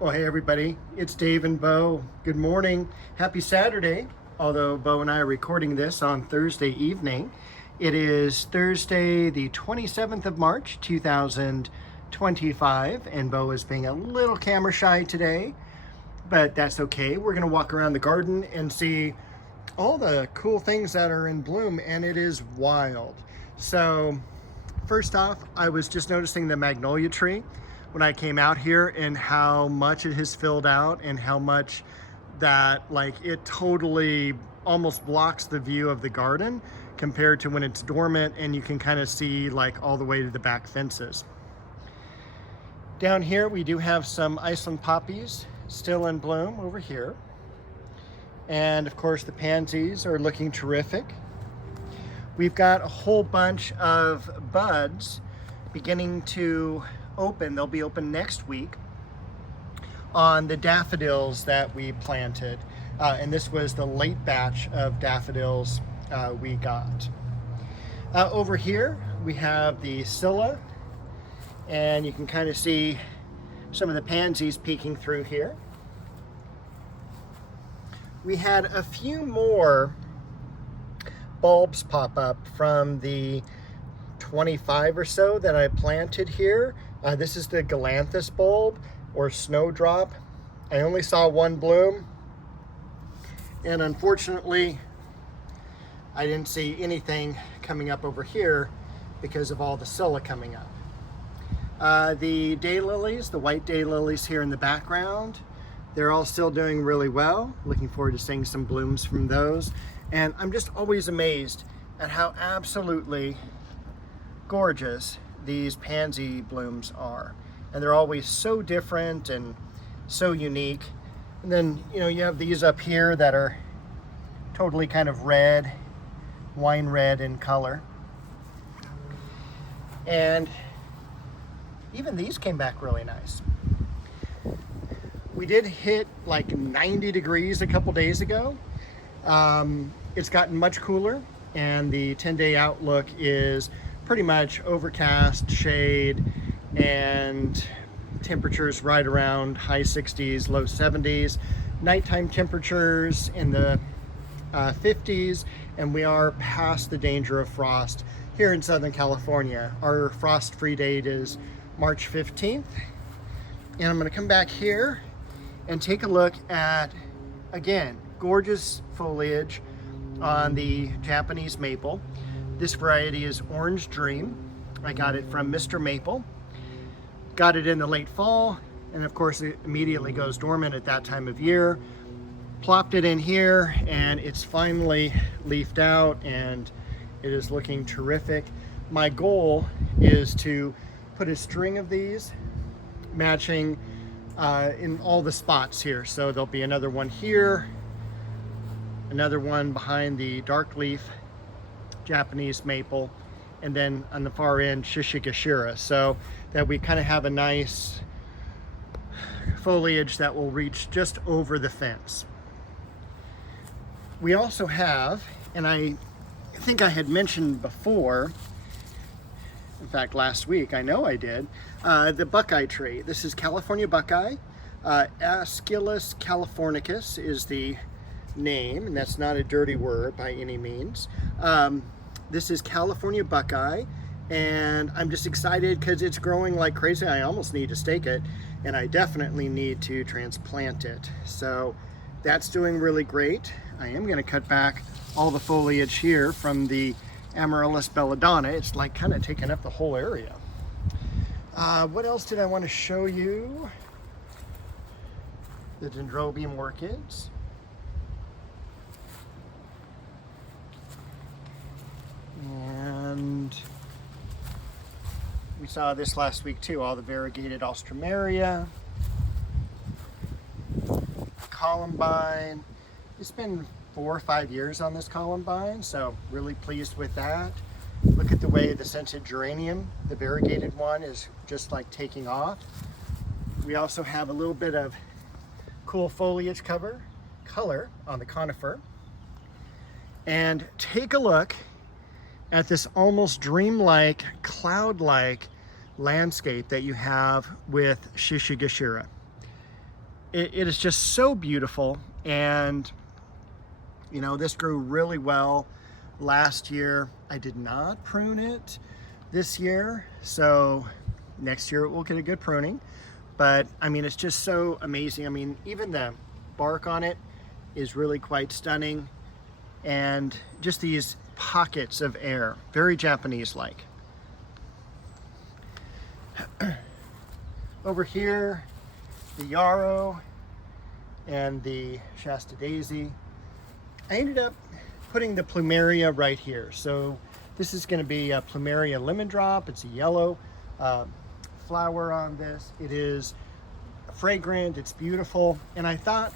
Well, hey everybody, it's Dave and Bo. Good morning. Happy Saturday. Although Bo and I are recording this on Thursday evening. It is Thursday, the 27th of March, 2025, and Bo is being a little camera shy today, but that's okay. We're going to walk around the garden and see all the cool things that are in bloom, and it is wild. So, first off, I was just noticing the magnolia tree when I came out here and how much it has filled out and how much that it totally almost blocks the view of the garden compared to when it's dormant and you can kind of see all the way to the back fences. Down here we do have some Iceland poppies still in bloom over here. And of course the pansies are looking terrific. We've got a whole bunch of buds beginning to open. They'll be open next week on the daffodils that we planted. And this was the late batch of daffodils we got. Over here we have the scilla, and you can kind of see some of the pansies peeking through here. We had a few more bulbs pop up from the 25 or so that I planted here. This is the galanthus bulb or snowdrop. I only saw one bloom, and unfortunately I didn't see anything coming up over here because of all the scilla coming up. The daylilies, the white daylilies here in the background, they're all still doing really well. Looking forward to seeing some blooms from those. And I'm just always amazed at how absolutely gorgeous these pansy blooms are. And they're always so different and so unique. And then, you have these up here that are totally kind of red, wine red in color. And even these came back really nice. We did hit 90 degrees a couple days ago. It's gotten much cooler, and the 10-day outlook is pretty much overcast, shade, and temperatures right around high 60s, low 70s. Nighttime temperatures in the 50s, and we are past the danger of frost here in Southern California. Our frost-free date is March 15th. And I'm going to come back here and take a look at, again, gorgeous foliage on the Japanese maple. This variety is Orange Dream. I got it from Mr. Maple. Got it in the late fall, and of course it immediately goes dormant at that time of year. Plopped it in here, and it's finally leafed out, and it is looking terrific. My goal is to put a string of these matching in all the spots here. So there'll be another one here, another one behind the dark leaf Japanese maple, and then on the far end Shisigashira, so that we kind of have a nice foliage that will reach just over the fence. We also have, and I think I had mentioned before, in fact last week, I know I did, the buckeye tree. This is California buckeye. Aesculus californicus is the name, and that's not a dirty word by any means. This is California buckeye, and I'm just excited because it's growing like crazy. I almost need to stake it, and I definitely need to transplant it. So that's doing really great. I am going to cut back all the foliage here from the Amaryllis belladonna. It's kind of taking up the whole area. What else did I want to show you? The dendrobium orchids. And we saw this last week too, all the variegated Alstroemeria, columbine. It's been 4 or 5 years on this columbine, so really pleased with that. Look at the way the scented geranium, the variegated one, is just taking off. We also have a little bit of cool foliage color on the conifer. And take a look at this almost dreamlike, cloud-like landscape that you have with Shisigashira. it is just so beautiful. And you know, this grew really well last year. I did not prune it this year, so next year it will get a good pruning. But I mean, it's just so amazing. I mean, even the bark on it is really quite stunning, and just these pockets of air, very Japanese-like. Over here, the yarrow and the Shasta daisy. I ended up putting the plumeria right here. So this is going to be a plumeria lemon drop. It's a yellow flower on this. It is fragrant, it's beautiful, and I thought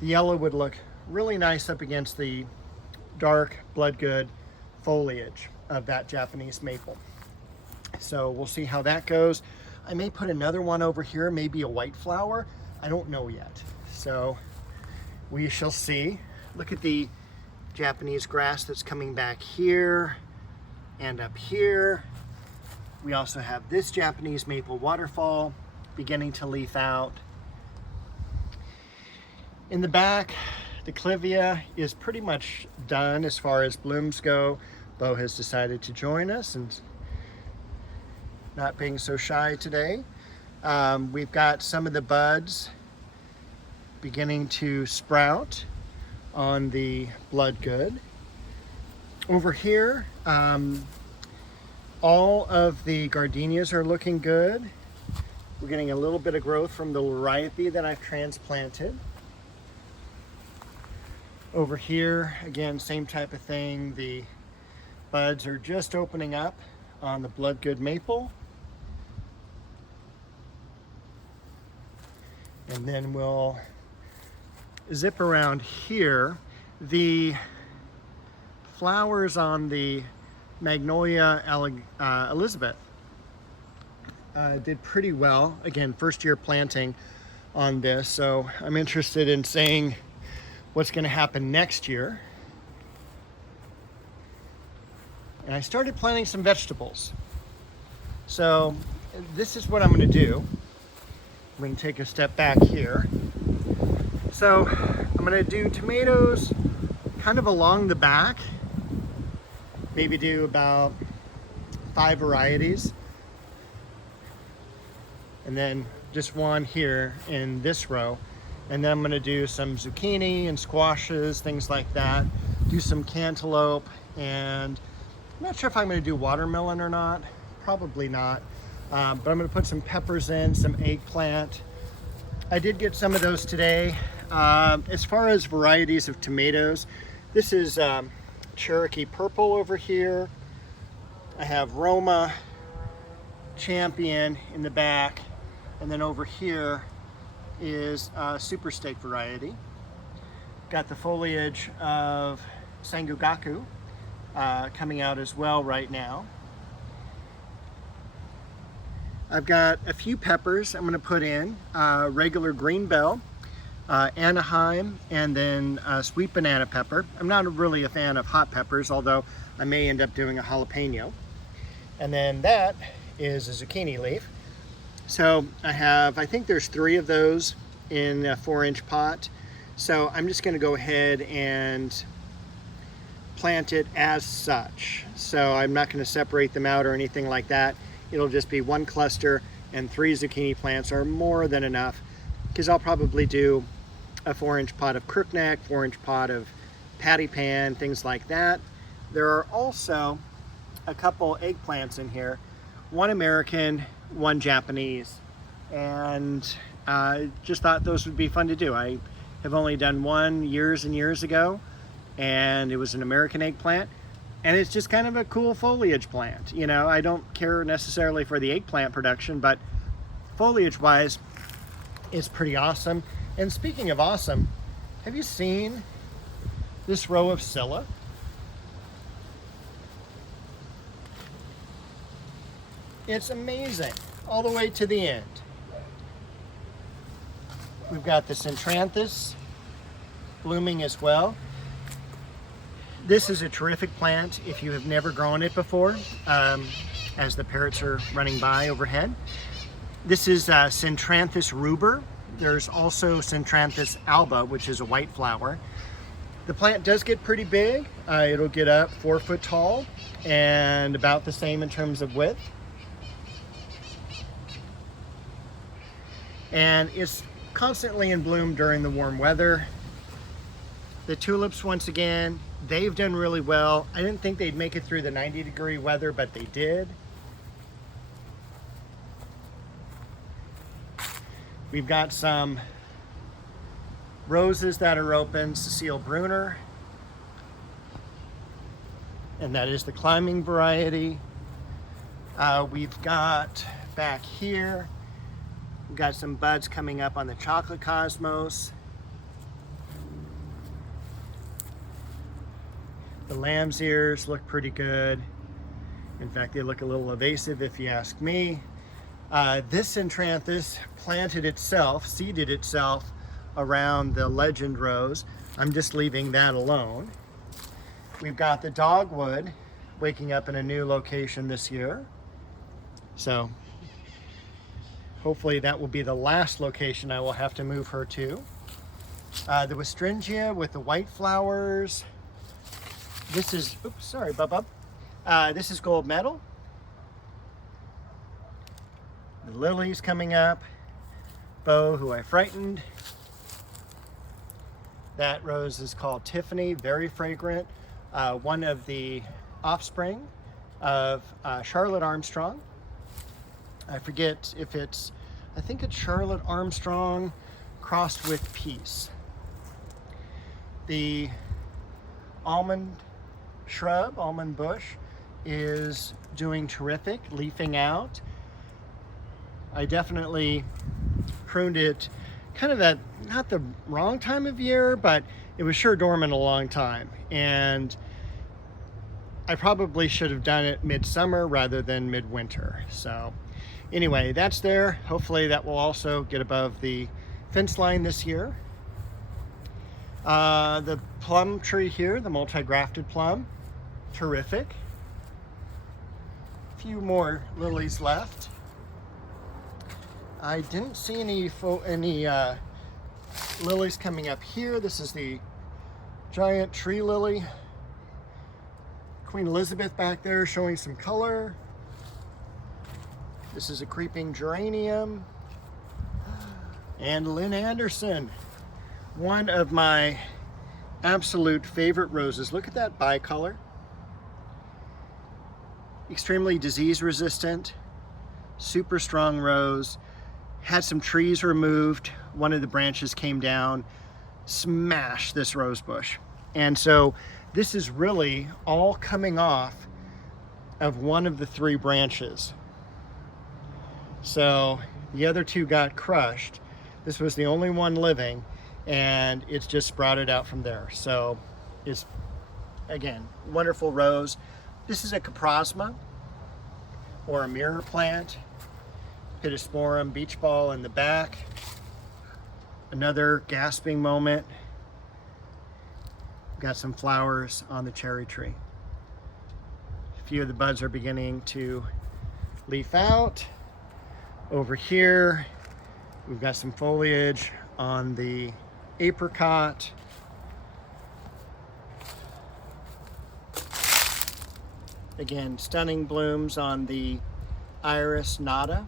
the yellow would look really nice up against the dark bloodgood foliage of that Japanese maple. So we'll see how that goes. I may put another one over here, maybe a white flower. I don't know yet. So we shall see. Look at the Japanese grass that's coming back here and up here. We also have this Japanese maple waterfall beginning to leaf out. In the back, the clivia is pretty much done as far as blooms go. Bo has decided to join us and not being so shy today. We've got some of the buds beginning to sprout on the bloodgood. Over here, all of the gardenias are looking good. We're getting a little bit of growth from the liriope that I've transplanted. Over here, again, same type of thing. The buds are just opening up on the bloodgood maple. And then we'll zip around here. The flowers on the Magnolia Elizabeth did pretty well. Again, first year planting on this, so I'm interested in seeing what's going to happen next year. And I started planting some vegetables. So this is what I'm going to do. I'm going to take a step back here. So I'm going to do tomatoes kind of along the back. Maybe do about 5 varieties. And then just one here in this row. And then I'm going to do some zucchini and squashes, things like that. Do some cantaloupe, and I'm not sure if I'm going to do watermelon or not. Probably not. But I'm going to put some peppers in, some eggplant. I did get some of those today. As far as varieties of tomatoes, this is Cherokee Purple over here. I have Roma, Champion in the back, and then over here is a Super Steak variety. Got the foliage of Sangugaku coming out as well right now. I've got a few peppers I'm going to put in, regular green bell, Anaheim, and then sweet banana pepper. I'm not really a fan of hot peppers, although I may end up doing a jalapeno. And then that is a zucchini leaf. So I think there's 3 of those in a 4-inch pot. So I'm just going to go ahead and plant it as such. So I'm not going to separate them out or anything like that. It'll just be 1 cluster, and 3 zucchini plants are more than enough, because I'll probably do a 4-inch pot of crookneck, 4-inch pot of patty pan, things like that. There are also a couple eggplants in here, 1 American, 1 Japanese, and just thought those would be fun to do. I have only done one years and years ago, and it was an American eggplant, and it's just kind of a cool foliage plant. You know, I don't care necessarily for the eggplant production, but foliage wise, it's pretty awesome. And speaking of awesome, have you seen this row of Scilla? It's amazing, all the way to the end. We've got the Centranthus blooming as well. This is a terrific plant if you have never grown it before, as the parrots are running by overhead. This is Centranthus ruber. There's also Centranthus alba, which is a white flower. The plant does get pretty big. It'll get up 4 foot tall and about the same in terms of width. And it's constantly in bloom during the warm weather. The tulips, once again, they've done really well. I didn't think they'd make it through the 90-degree weather, but they did. We've got some roses that are open, Cecile Brunner, and that is the climbing variety. We've got back here, we've got some buds coming up on the chocolate cosmos. The lamb's ears look pretty good. In fact, they look a little evasive if you ask me. This Centranthus planted itself, seeded itself around the legend rose. I'm just leaving that alone. We've got the dogwood waking up in a new location this year. So hopefully that will be the last location I will have to move her to. The Westringia with the white flowers. This is, oops, sorry, bub. This is gold medal. The lilies coming up. Beau, who I frightened. That rose is called Tiffany, very fragrant. One of the offspring of Charlotte Armstrong. I forget if it's, I think it's Charlotte Armstrong crossed with Peace. The almond shrub, almond bush, is doing terrific, leafing out. I definitely pruned it kind of at not the wrong time of year, but it was sure dormant a long time. And I probably should have done it midsummer rather than midwinter. So anyway, that's there. Hopefully that will also get above the fence line this year. The plum tree here, the multi-grafted plum, terrific. A few more lilies left. I didn't see any lilies coming up here. This is the giant tree lily. Queen Elizabeth back there showing some color. This is a creeping geranium. And Lynn Anderson, one of my absolute favorite roses. Look at that bicolor. Extremely disease resistant, super strong rose. Had some trees removed. One of the branches came down, smashed this rose bush. And so this is really all coming off of one of the 3 branches. So the other 2 got crushed. This was the only one living, and it's just sprouted out from there. So it's, again, wonderful rose. This is a coprosma, or a mirror plant. Pittosporum beach ball in the back. Another gasping moment. Got some flowers on the cherry tree. A few of the buds are beginning to leaf out. Over here, we've got some foliage on the apricot. Again, stunning blooms on the iris nata.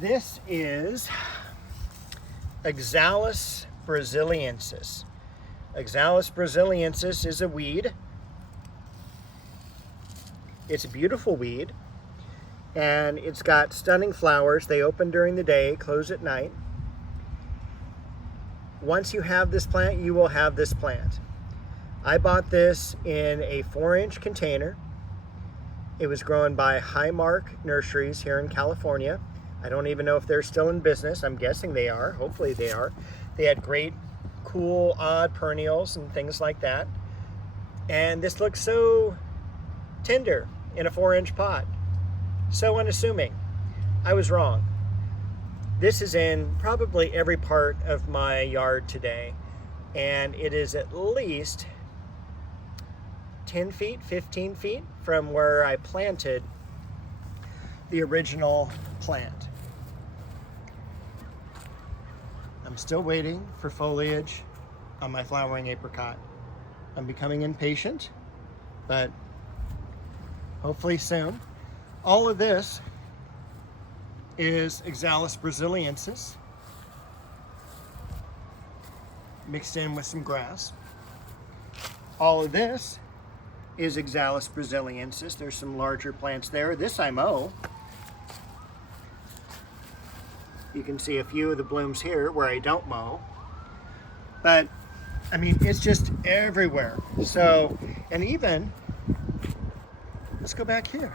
This is Oxalis brasiliensis. Oxalis brasiliensis is a weed. It's a beautiful weed, and it's got stunning flowers. They open during the day, close at night. Once you have this plant, you will have this plant. I bought this in a 4-inch container. It was grown by Highmark Nurseries here in California. I don't even know if they're still in business. I'm guessing they are. Hopefully they are. They had great, cool, odd perennials and things like that. And this looks so tender in a 4-inch pot. So unassuming. I was wrong. This is in probably every part of my yard today. And it is at least 10 feet, 15 feet from where I planted the original plant. I'm still waiting for foliage on my flowering apricot. I'm becoming impatient, but hopefully soon. All of this is Oxalis brasiliensis mixed in with some grass. All of this is Oxalis brasiliensis. There's some larger plants there. This I mow. You can see a few of the blooms here where I don't mow. But, I mean, it's just everywhere. So, and even, let's go back here.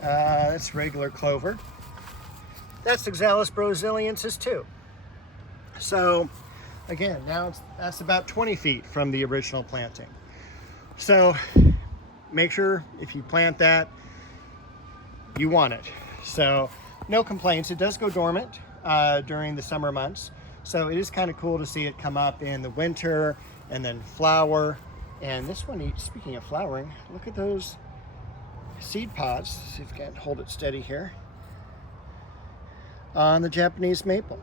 That's regular clover. That's Oxalis brasiliensis too. So, again, now that's about 20 feet from the original planting. So, make sure if you plant that, you want it. So, no complaints. It does go dormant during the summer months. So, it is kind of cool to see it come up in the winter and then flower. And this one, speaking of flowering, look at those seed pods. Let's see if I can hold it steady here. On the Japanese maple.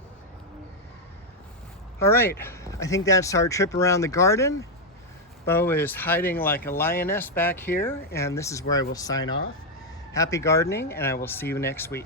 All right, I think that's our trip around the garden. Bo is hiding like a lioness back here, and this is where I will sign off. Happy gardening, and I will see you next week.